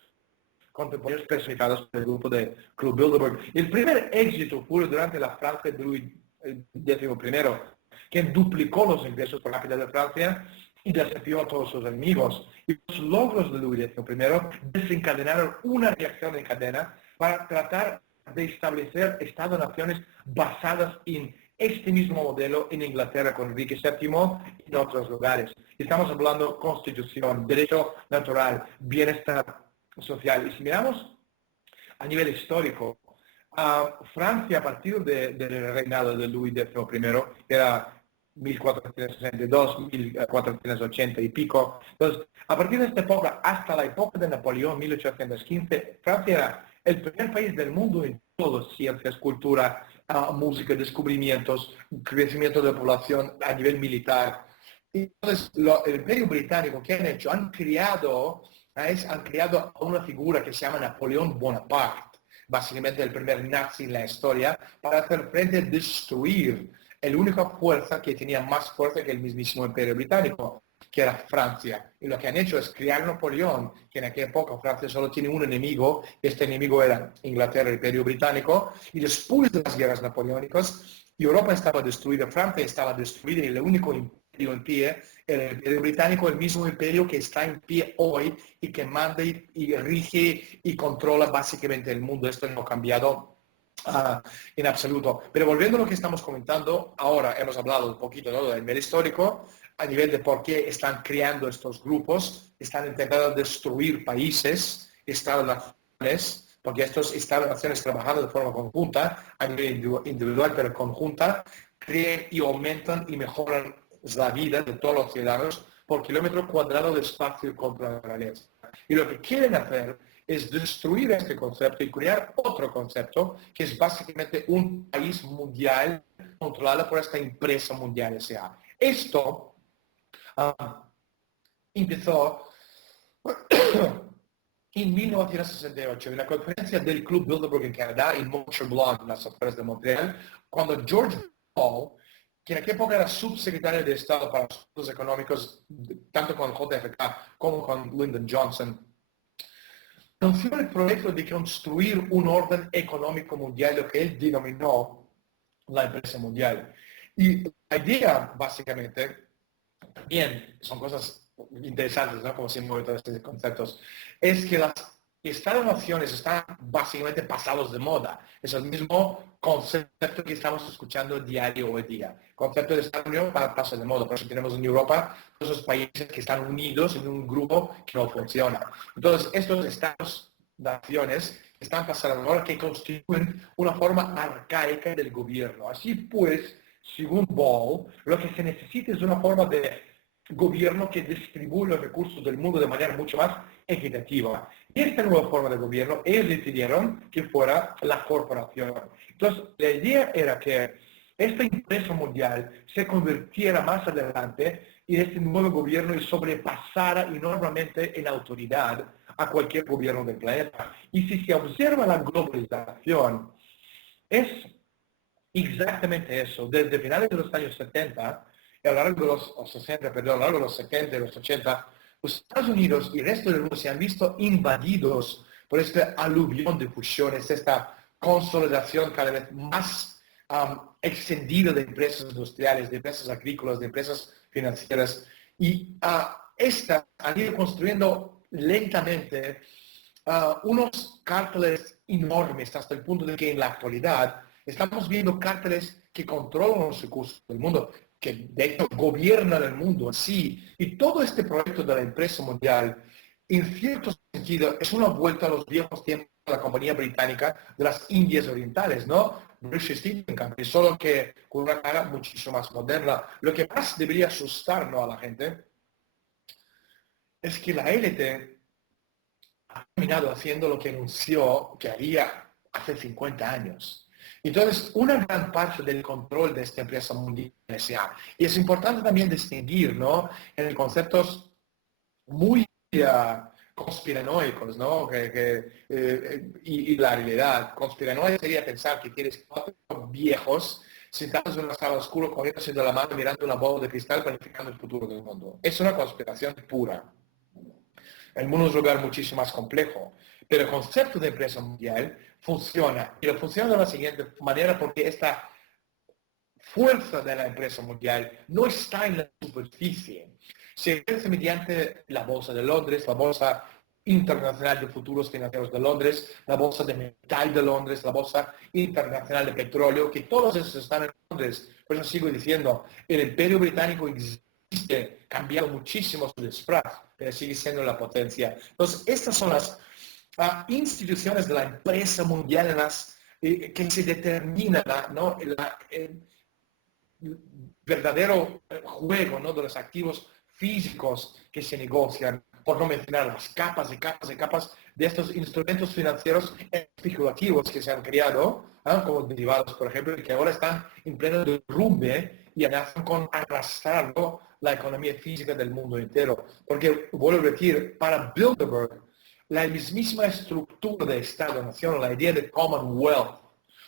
contemporáneos personificados por el grupo de Club Bilderberg. El primer éxito fue durante la Francia de Luis XI, que duplicó los ingresos por cápita de Francia y desafió a todos sus enemigos. Y los logros de Luis XI desencadenaron una reacción en cadena para tratar de establecer Estados-naciones basadas en este mismo modelo en Inglaterra con Enrique VII y en otros lugares. Estamos hablando constitución, derecho natural, bienestar social. Y si miramos a nivel histórico, Francia, a partir del reinado de Luis XI, era 1462, 1480 y pico. Entonces, a partir de esta época hasta la época de Napoleón, 1815, Francia era el primer país del mundo en todo, ciencias, cultura, música, descubrimientos, crecimiento de la población a nivel militar. Entonces, el Imperio Británico, ¿qué han hecho? Han creado una figura que se llama Napoleón Bonaparte, básicamente el primer nazi en la historia, para hacer frente a destruir la única fuerza que tenía más fuerza que el mismísimo Imperio Británico, que era Francia. Y lo que han hecho es crear Napoleón, que en aquella época Francia solo tiene un enemigo, este enemigo era Inglaterra, el Imperio Británico, y después de las guerras napoleónicas, Europa estaba destruida, Francia estaba destruida, y el único imperio en pie era el Imperio Británico, el mismo imperio que está en pie hoy y que manda y rige y controla básicamente el mundo. Esto no ha cambiado en absoluto. Pero volviendo a lo que estamos comentando, ahora hemos hablado un poquito, ¿no?, del nivel histórico, a nivel de por qué están creando estos grupos, están intentando destruir países, estados-naciones, porque estos estados-naciones trabajando de forma conjunta, a nivel individual pero conjunta, crean y aumentan y mejoran la vida de todos los ciudadanos por kilómetro cuadrado de espacio contra la naturaleza. Y lo que quieren hacer es destruir este concepto y crear otro concepto, que es básicamente un país mundial controlado por esta empresa mundial S.A. Esto empezó en 1968, en la conferencia del Club Bilderberg en Canadá, en Mont-Tremblant, en las afueras de Montreal, cuando George Ball, que en aquella época era subsecretario de Estado para Asuntos Económicos, tanto con JFK como con Lyndon Johnson, anunció el proyecto de construir un orden económico mundial, lo que él denominó la empresa mundial. Y la idea, básicamente, también son cosas interesantes, ¿no? Como se mueven todos estos conceptos, es que las Estados-naciones están básicamente pasados de moda. Es el mismo concepto que estamos escuchando diario hoy día. Concepto de Estado-Unión pasa de moda. Por eso tenemos en Europa todos esos países que están unidos en un grupo que no funciona. Entonces, estos Estados-naciones están pasando de moda, que constituyen una forma arcaica del gobierno. Así pues, según Ball, lo que se necesita es una forma de gobierno que distribuye los recursos del mundo de manera mucho más equitativa. Y esta nueva forma de gobierno, ellos decidieron que fuera la corporación. Entonces, la idea era que esta empresa mundial se convirtiera más adelante en este nuevo gobierno y sobrepasara enormemente en autoridad a cualquier gobierno del planeta. Y si se observa la globalización, es exactamente eso. Desde finales de los años 70, y a lo largo de los 60, perdón, a lo largo de los 70 y los 80, los Estados Unidos y el resto del mundo se han visto invadidos por este aluvión de fusiones, esta consolidación cada vez más extendida de empresas industriales, de empresas agrícolas, de empresas financieras. Y estas han ido construyendo lentamente unos cárteles enormes hasta el punto de que en la actualidad estamos viendo cárteles que controlan los recursos del mundo, que de hecho gobiernan el mundo así. Y todo este proyecto de la empresa mundial, en cierto sentido, es una vuelta a los viejos tiempos de la compañía británica de las Indias Orientales, ¿no? British East India Company, solo que con una cara muchísimo más moderna. Lo que más debería asustarnos a la gente es que la élite ha terminado haciendo lo que anunció que haría hace 50 años. Entonces, una gran parte del control de esta empresa mundial S.A. Y es importante también distinguir, ¿no? En conceptos muy conspiranoicos, ¿no? Y la realidad. Conspiranoico sería pensar que tienes cuatro viejos sentados en una sala oscura, cogiéndose de la mano, mirando una bola de cristal, planificando el futuro del mundo. Es una conspiración pura. El mundo es un lugar muchísimo más complejo, pero el concepto de empresa mundial funciona. Y lo funciona de la siguiente manera porque esta fuerza de la empresa mundial no está en la superficie. Se ejerce mediante la Bolsa de Londres, la Bolsa Internacional de Futuros Financieros de Londres, la Bolsa de Metal de Londres, la Bolsa Internacional de Petróleo, que todos esos están en Londres. Por eso sigo diciendo, el Imperio Británico existe, cambiado muchísimo su disfraz, pero sigue siendo la potencia. Entonces, estas son las instituciones de la empresa mundial en las que se determina, ¿no? el verdadero juego, ¿no? De los activos físicos que se negocian, por no mencionar las capas y capas y capas de estos instrumentos financieros especulativos que se han creado, como derivados, por ejemplo, y que ahora están en pleno derrumbe y amenazan con arrastrar, ¿no? La economía física del mundo entero. Porque, vuelvo a repetir, para Bilderberg, la mismísima estructura de Estado-Nación, la idea de Commonwealth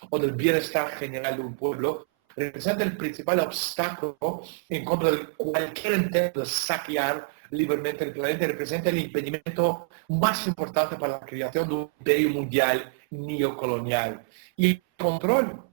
o del bienestar general de un pueblo, representa el principal obstáculo en contra de cualquier intento de saquear libremente el planeta y representa el impedimento más importante para la creación de un imperio mundial neocolonial. Y el control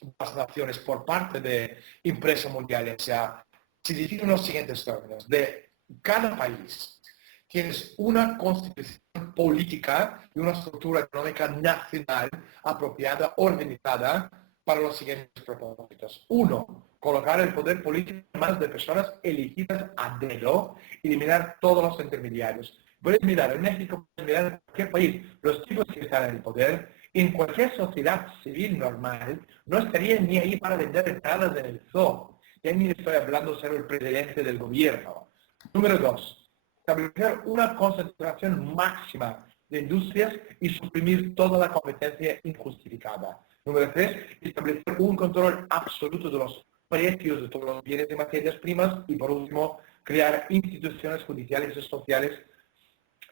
de las naciones por parte de empresas mundiales se divide en los siguientes términos. De cada país tienes una constitución política y una estructura económica nacional apropiada, organizada, para los siguientes propósitos. Uno, colocar el poder político en manos de personas elegidas a dedo y eliminar todos los intermediarios. Puedes mirar en México, puedes mirar en cualquier país, los tipos que están en el poder, en cualquier sociedad civil normal, no estarían ni ahí para vender entradas en el zoo. Ya ni estoy hablando de ser el presidente del gobierno. Número dos, establecer una concentración máxima de industrias y suprimir toda la competencia injustificada. Número 3, establecer un control absoluto de los precios de todos los bienes y materias primas. Y por último, crear instituciones judiciales y sociales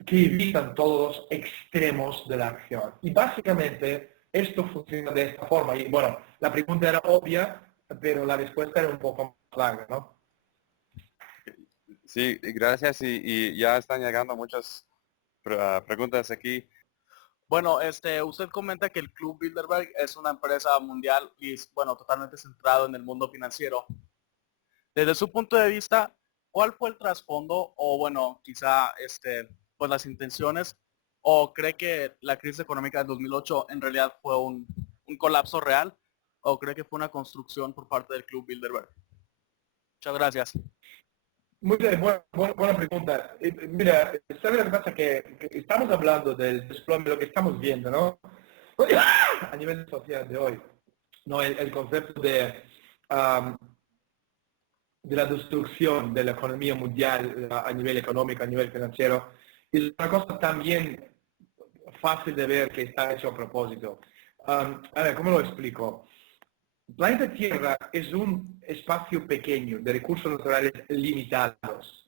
que evitan todos los extremos de la región. Y básicamente esto funciona de esta forma. Y bueno, la pregunta era obvia, pero la respuesta era un poco más larga, ¿no? Sí, gracias y ya están llegando muchas preguntas aquí. Bueno, usted comenta que el Club Bilderberg es una empresa mundial y es, bueno, totalmente centrado en el mundo financiero. Desde su punto de vista, ¿cuál fue el trasfondo o bueno, quizá pues las intenciones o cree que la crisis económica del 2008 en realidad fue un colapso real o cree que fue una construcción por parte del Club Bilderberg? Muchas gracias. Muy bien, buena pregunta. Mira, ¿sabes lo que pasa? Que estamos hablando del desplome, lo que estamos viendo, ¿no? A nivel social de hoy, ¿no? El concepto de la destrucción de la economía mundial a nivel económico, a nivel financiero, es una cosa también fácil de ver que está hecho a propósito. A ver, ¿cómo lo explico? El planeta Tierra es un espacio pequeño de recursos naturales limitados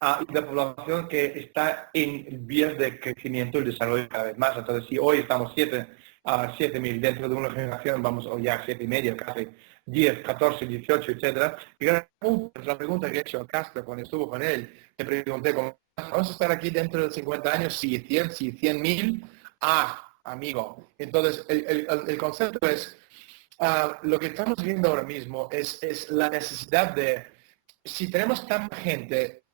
y de población que está en vías de crecimiento y desarrollo cada vez más. Entonces, si hoy estamos 7.000, dentro de una generación vamos ya 7,5, casi 10, 14, 18, etc. Y la pregunta que he hecho a Castro cuando estuvo con él, le pregunté, ¿vamos a estar aquí dentro de 50 años? Si 100, si 100.000, amigo. Entonces, el concepto es, lo que estamos viendo ahora mismo es la necesidad de, si tenemos tanta gente,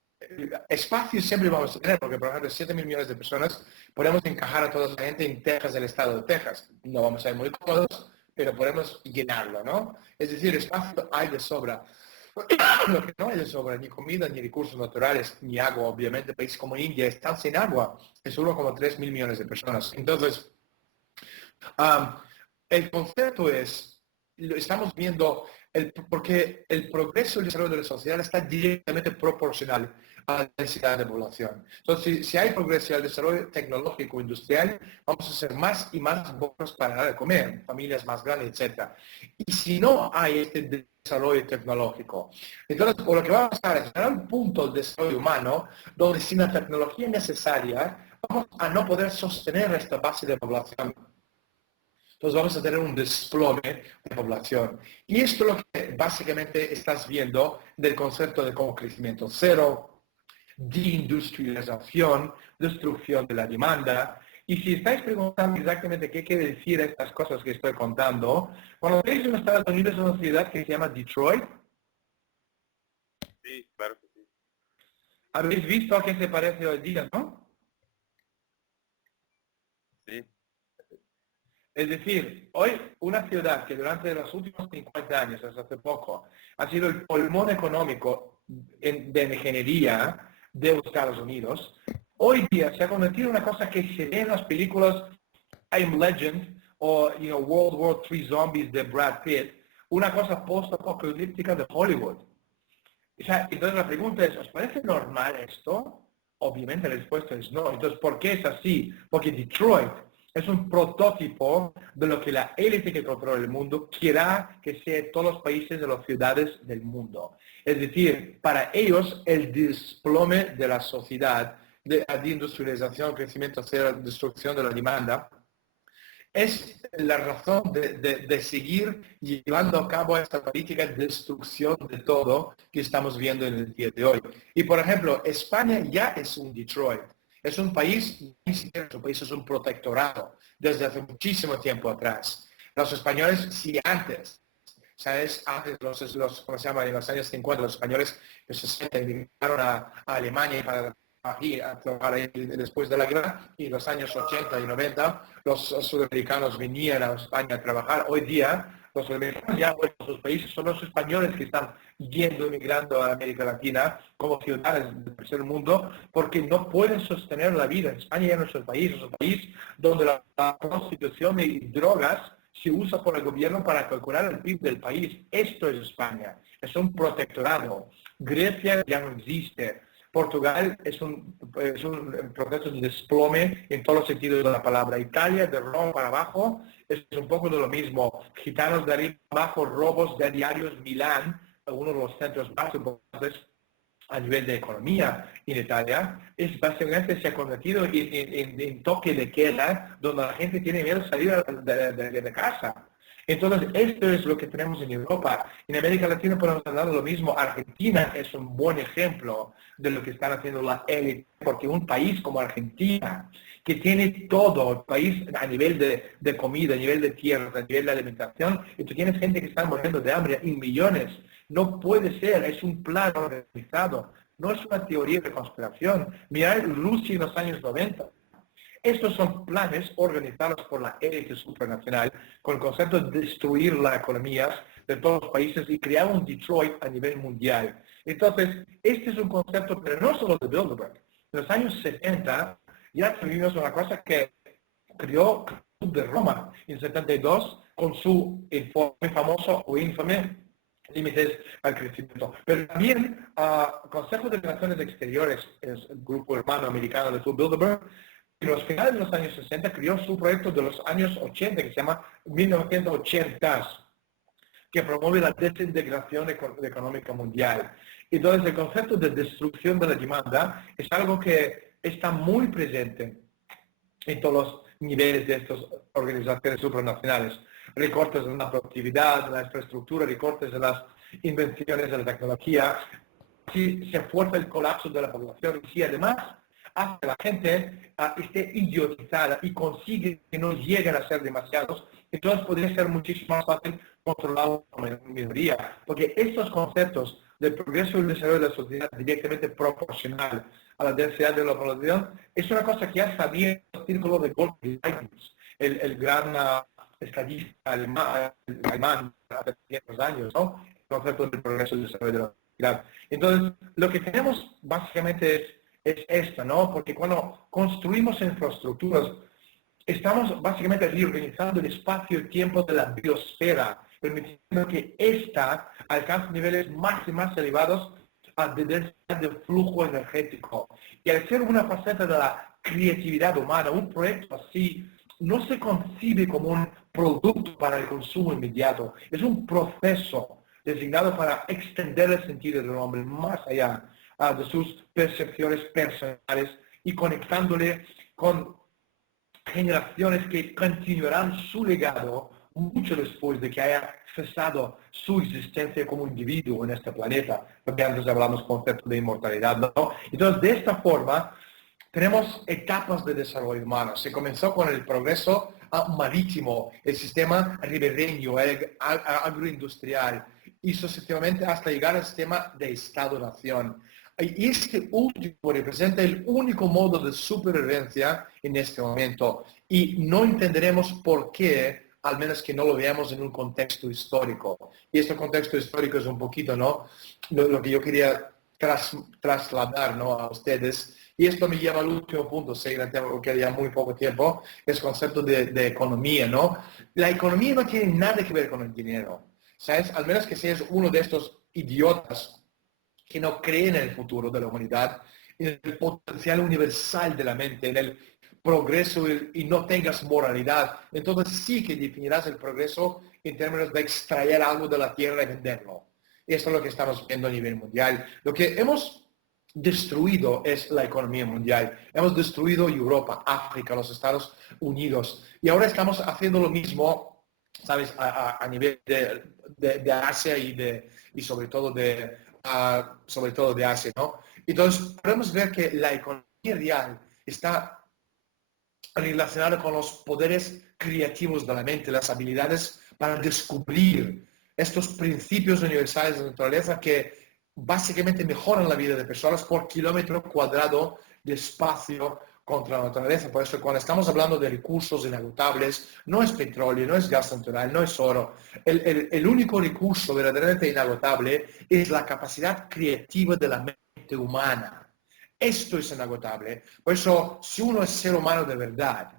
espacio siempre vamos a tener, porque por ejemplo 7.000 millones de personas, podemos encajar a toda la gente en Texas, el estado de Texas. No vamos a ser muy cómodos, pero podemos llenarlo, ¿no? Es decir, espacio hay de sobra. Lo que no hay de sobra, ni comida, ni recursos naturales, ni agua, obviamente, países como India están sin agua, es 1,3 mil millones de personas. Entonces, el concepto es, lo estamos viendo, porque el progreso y el desarrollo de la sociedad está directamente proporcional a la densidad de población. Entonces, si hay progreso y el desarrollo tecnológico industrial, vamos a ser más y más bocas para dar de comer, familias más grandes, etc. Y si no hay este desarrollo tecnológico, entonces por lo que va a pasar es llegar a un punto del desarrollo humano donde sin la tecnología necesaria vamos a no poder sostener esta base de población. Entonces vamos a tener un desplome de población. Y esto es lo que básicamente estás viendo del concepto de como crecimiento cero, deindustrialización, destrucción de la demanda. Y si estáis preguntando exactamente qué quiere decir estas cosas que estoy contando, cuando veis en Estados Unidos es una ciudad que se llama Detroit. Sí, claro que sí. ¿Habéis visto a qué se parece hoy día, no? Sí. Es decir, hoy una ciudad que durante los últimos 50 años, hasta hace poco, ha sido el pulmón económico de ingeniería de los Estados Unidos, hoy día se ha convertido en una cosa que se ve en las películas I Am Legend o World War III Zombies de Brad Pitt, una cosa post-apocalíptica de Hollywood. O sea, entonces la pregunta es, ¿os parece normal esto? Obviamente la respuesta es no. Entonces, ¿por qué es así? Porque Detroit es un prototipo de lo que la élite que controla el mundo quiera que sea todos los países de las ciudades del mundo. Es decir, para ellos el desplome de la sociedad, de la deindustrialización, crecimiento cero, destrucción de la demanda, es la razón de seguir llevando a cabo esta política de destrucción de todo que estamos viendo en el día de hoy. Y por ejemplo, España ya es un Detroit. Es un país, ni siquiera es un país, es un protectorado desde hace muchísimo tiempo atrás. Los españoles, sí antes, ¿sabes? Antes, ¿cómo se llama? En los años 50, los españoles en los 60 emigraron a Alemania para aquí a trabajar ahí después de la guerra, y en los años 80 y 90 los sudamericanos venían a España a trabajar. Hoy día los sudamericanos ya vuelven a sus países, son los españoles que están yendo, emigrando a América Latina como ciudadanos del tercer mundo, porque no pueden sostener la vida. España ya no es un país donde la prostitución y drogas se usa por el gobierno para calcular el PIB del país. Esto es España, es un protectorado. Grecia ya no existe. Portugal es un proceso de desplome en todos los sentidos de la palabra. Italia, de Roma para abajo, es un poco de lo mismo. Gitanos de arriba abajo, robos de diarios. Milán, uno de los centros más importantes a nivel de economía en Italia, es básicamente se ha convertido en toque de queda, donde la gente tiene miedo de salir de casa. Entonces, esto es lo que tenemos en Europa. En América Latina podemos hablar de lo mismo. Argentina es un buen ejemplo de lo que están haciendo la élite, porque un país como Argentina, que tiene todo, el país a nivel de comida, a nivel de tierras, a nivel de alimentación, y tú tienes gente que está muriendo de hambre en millones. No puede ser, es un plan organizado, no es una teoría de conspiración. Mirad Rusia en los años 90. Estos son planes organizados por la élite supranacional con el concepto de destruir las economías de todos los países y crear un Detroit a nivel mundial. Entonces, este es un concepto, pero no solo de Bilderberg. En los años 70 ya tuvimos una cosa que creó el Club de Roma en 72 con su informe famoso o infame límites al crecimiento. Pero también Consejo de Relaciones Exteriores, es el grupo hermano americano de Bilderberg, en los finales de los años 60 creó su proyecto de los años 80 que se llama 1980, que promueve la desintegración económica mundial. Entonces el concepto de destrucción de la demanda es algo que está muy presente en todos los niveles de estas organizaciones supranacionales. Recortes en la productividad, en la infraestructura, recortes en las invenciones de la tecnología. Si se fuerza el colapso de la población y si además hace que la gente esté idiotizada y consigue que no lleguen a ser demasiados, entonces podría ser muchísimo más fácil controlar la minoría. Porque estos conceptos del progreso y el desarrollo de la sociedad directamente proporcional a la densidad de la población es una cosa que ya sabía en el círculo de Goldman, el gran estadista alemán hace 500 años, ¿no? El concepto del progreso y el desarrollo de la sociedad. Entonces, lo que tenemos básicamente es esto, ¿no? Porque cuando construimos infraestructuras, estamos básicamente reorganizando el espacio y tiempo de la biosfera, permitiendo que ésta alcance niveles más y más elevados de densidad de flujo energético. Y al ser una faceta de la creatividad humana, un proyecto así no se concibe como un producto para el consumo inmediato, es un proceso designado para extender el sentido del hombre más allá de sus percepciones personales y conectándole con generaciones que continuarán su legado mucho después de que haya cesado su existencia como individuo en este planeta, porque antes hablamos concepto de inmortalidad, ¿no? Entonces, de esta forma, tenemos etapas de desarrollo humano. Se comenzó con el progreso marítimo, el sistema ribereño, el agroindustrial, y sucesivamente hasta llegar al sistema de Estado-Nación. Y este último representa el único modo de supervivencia en este momento. Y no entenderemos por qué, al menos que no lo veamos en un contexto histórico. Y este contexto histórico es un poquito, ¿no?, lo que yo quería trasladar, ¿no?, a ustedes. Y esto me lleva al último punto, que ya muy poco tiempo, es el concepto de economía, ¿no? La economía no tiene nada que ver con el dinero, ¿sabes? Al menos que seas uno de estos idiotas que no creen en el futuro de la humanidad, en el potencial universal de la mente, en el progreso y no tengas moralidad, entonces sí que definirás el progreso en términos de extraer algo de la tierra y venderlo. Esto es lo que estamos viendo a nivel mundial. Lo que hemos destruido es la economía mundial. Hemos destruido Europa, África, los Estados Unidos. Y ahora estamos haciendo lo mismo, ¿sabes?, a nivel de Asia y sobre todo de Asia, ¿no? Entonces, podemos ver que la economía real está relacionada con los poderes creativos de la mente, las habilidades para descubrir estos principios universales de la naturaleza que básicamente mejoran la vida de personas por kilómetro cuadrado de espacio contra la naturaleza. Por eso, cuando estamos hablando de recursos inagotables, no es petróleo, no es gas natural, no es oro. El único recurso verdaderamente inagotable es la capacidad creativa de la mente humana. Esto es inagotable. Por eso, si uno es ser humano de verdad,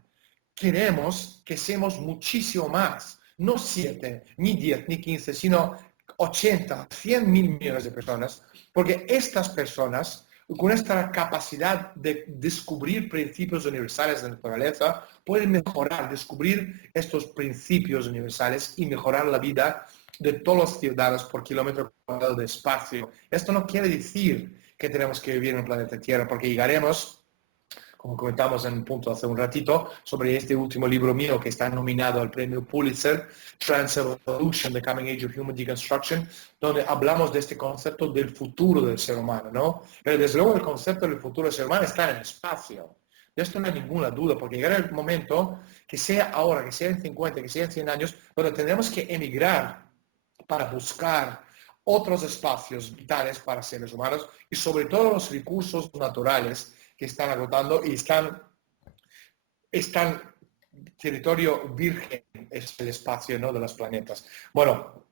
queremos que seamos muchísimo más. No 7, ni 10, ni 15, sino 80, 100 mil millones de personas. Porque estas personas, con esta capacidad de descubrir principios universales de la naturaleza, pueden mejorar, descubrir estos principios universales y mejorar la vida de todos los ciudadanos por kilómetro cuadrado de espacio. Esto no quiere decir que tenemos que vivir en el planeta Tierra, porque llegaremos, como comentamos en un punto hace un ratito, sobre este último libro mío que está nominado al premio Pulitzer, Trans-Evolution, The Coming Age of Human Deconstruction, donde hablamos de este concepto del futuro del ser humano, ¿no? Pero desde luego el concepto del futuro del ser humano está en el espacio. De esto no hay ninguna duda, porque llegará el momento, que sea ahora, que sea en 50, que sea en 100 años, donde tendremos que emigrar para buscar otros espacios vitales para seres humanos y sobre todo los recursos naturales que están agotando y están territorio virgen, es el espacio, ¿no?, de los planetas. Bueno,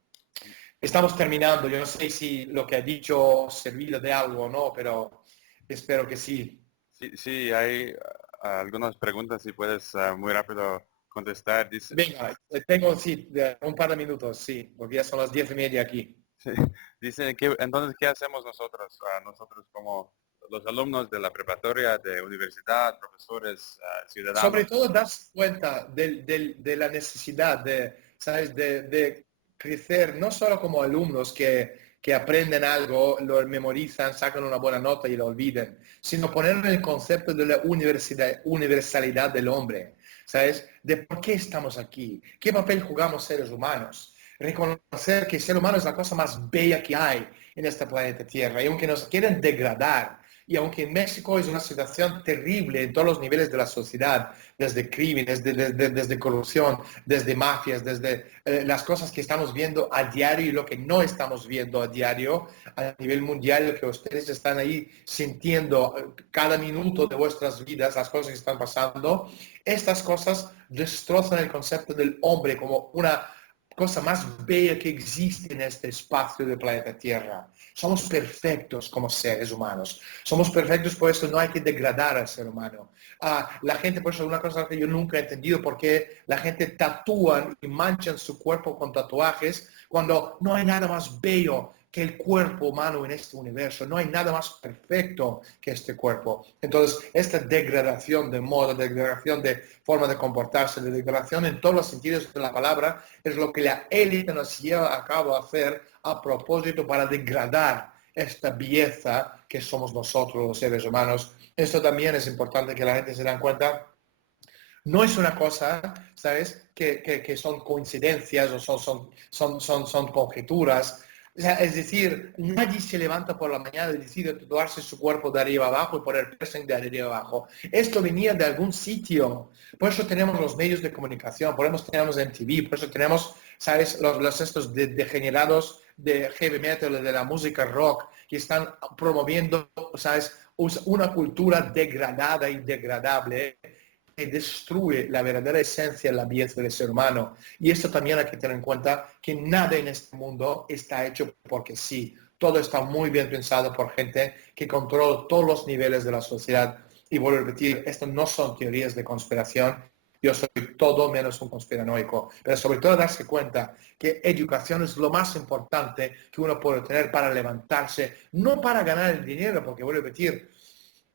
estamos terminando. Yo no sé si lo que ha dicho ha servido de algo o no, pero espero que sí. Sí, hay algunas preguntas si puedes muy rápido contestar. Dice, Venga, tengo un par de minutos, sí, porque ya son las 10:30 aquí. sí, dicen que entonces, ¿qué hacemos nosotros? Nosotros como los alumnos de la preparatoria, de universidad, profesores, ciudadanos. Sobre todo darse cuenta de la necesidad de, ¿sabes?, de crecer, no solo como alumnos que aprenden algo, lo memorizan, sacan una buena nota y lo olviden, sino poner en el concepto de la universalidad del hombre, ¿sabes? De por qué estamos aquí, qué papel jugamos seres humanos. Reconocer que el ser humano es la cosa más bella que hay en este planeta Tierra, y aunque nos quieren degradar, y aunque en México es una situación terrible en todos los niveles de la sociedad, desde crímenes, desde corrupción, desde mafias, desde las cosas que estamos viendo a diario y lo que no estamos viendo a diario a nivel mundial, lo que ustedes están ahí sintiendo cada minuto de vuestras vidas, las cosas que están pasando, estas cosas destrozan el concepto del hombre como una cosa más bella que existe en este espacio del planeta Tierra. Somos perfectos como seres humanos. Somos perfectos, por eso no hay que degradar al ser humano. La gente, por eso una cosa que yo nunca he entendido, por qué la gente tatúa y manchan su cuerpo con tatuajes cuando no hay nada más bello que el cuerpo humano en este universo. No hay nada más perfecto que este cuerpo. Entonces, esta degradación de moda, degradación de forma de comportarse, de degradación en todos los sentidos de la palabra, es lo que la élite nos lleva a cabo a hacer a propósito para degradar esta belleza que somos nosotros los seres humanos. Esto también es importante que la gente se den cuenta. No es una cosa, ¿sabes?, que son coincidencias o son conjeturas. O sea, es decir, nadie se levanta por la mañana y decide tatuarse su cuerpo de arriba abajo y poner piercing de arriba abajo. Esto venía de algún sitio. Por eso tenemos los medios de comunicación, por eso tenemos MTV, por eso tenemos, ¿sabes?, estos degenerados de heavy metal, de la música rock, que están promoviendo, ¿sabes?, una cultura degradada y degradable que destruye la verdadera esencia, la belleza del ser humano. Y esto también hay que tener en cuenta, que nada en este mundo está hecho porque sí. Todo está muy bien pensado por gente que controla todos los niveles de la sociedad. Y vuelvo a repetir, esto no son teorías de conspiración. Yo soy todo menos un conspiranoico. Pero sobre todo darse cuenta que educación es lo más importante que uno puede tener para levantarse, no para ganar el dinero, porque vuelvo a repetir,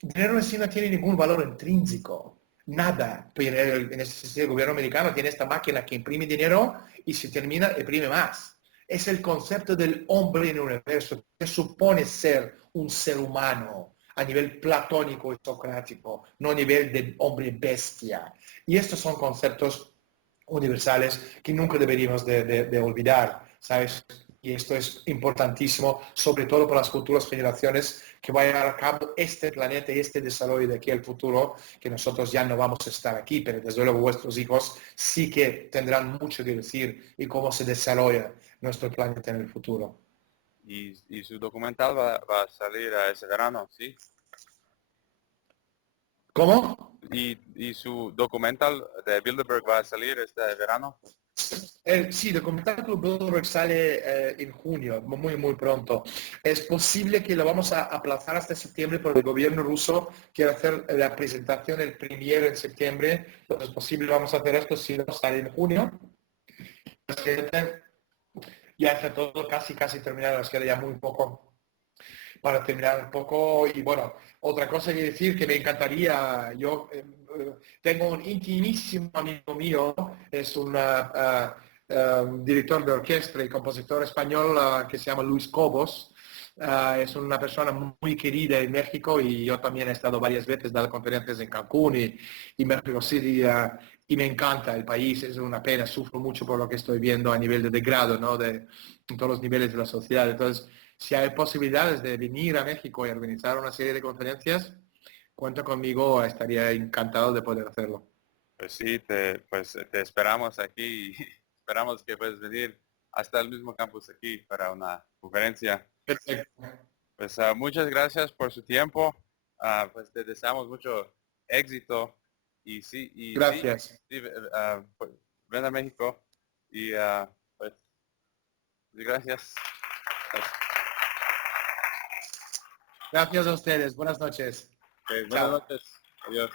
el dinero en sí no tiene ningún valor intrínseco. Nada. En este sentido, el gobierno americano tiene esta máquina que imprime dinero y si termina, imprime más. Es el concepto del hombre en el universo, que supone ser un ser humano a nivel platónico y socrático, no a nivel de hombre bestia. Y estos son conceptos universales que nunca deberíamos de olvidar, ¿sabes? Y esto es importantísimo, sobre todo para las futuras generaciones que vayan a cabo este planeta y este desarrollo de aquí al futuro, que nosotros ya no vamos a estar aquí, pero desde luego vuestros hijos sí que tendrán mucho que decir y cómo se desarrolla nuestro planeta en el futuro. Y su documental va a salir ese verano, ¿sí? ¿Cómo? Y su documental de Bilderberg va a salir este verano. Sí, el documental Club Bilderberg sale en junio, muy pronto. Es posible que lo vamos a aplazar hasta septiembre porque el gobierno ruso quiere hacer la presentación, el premier en septiembre. Entonces es posible vamos a hacer esto si no sale en junio. Ya está todo casi terminado, nos queda ya muy poco para terminar un poco. Y bueno, otra cosa que decir que me encantaría, yo tengo un intimísimo amigo mío, es un director de orquesta y compositor español que se llama Luis Cobos, Es una persona muy querida en México y yo también he estado varias veces dando conferencias en Cancún y México City y me encanta el país, es una pena, sufro mucho por lo que estoy viendo a nivel de degrado, ¿no? En todos los niveles de la sociedad. Entonces, si hay posibilidades de venir a México y organizar una serie de conferencias, cuenta conmigo, estaría encantado de poder hacerlo. Pues sí, te esperamos aquí y esperamos que puedas venir hasta el mismo campus aquí para una conferencia. Perfecto. Pues muchas gracias por su tiempo. Pues te deseamos mucho éxito y sí, Gracias. sí, pues, ven a México y pues gracias. Gracias a ustedes. Buenas noches. Ok, buenas Chao. noches. Adiós.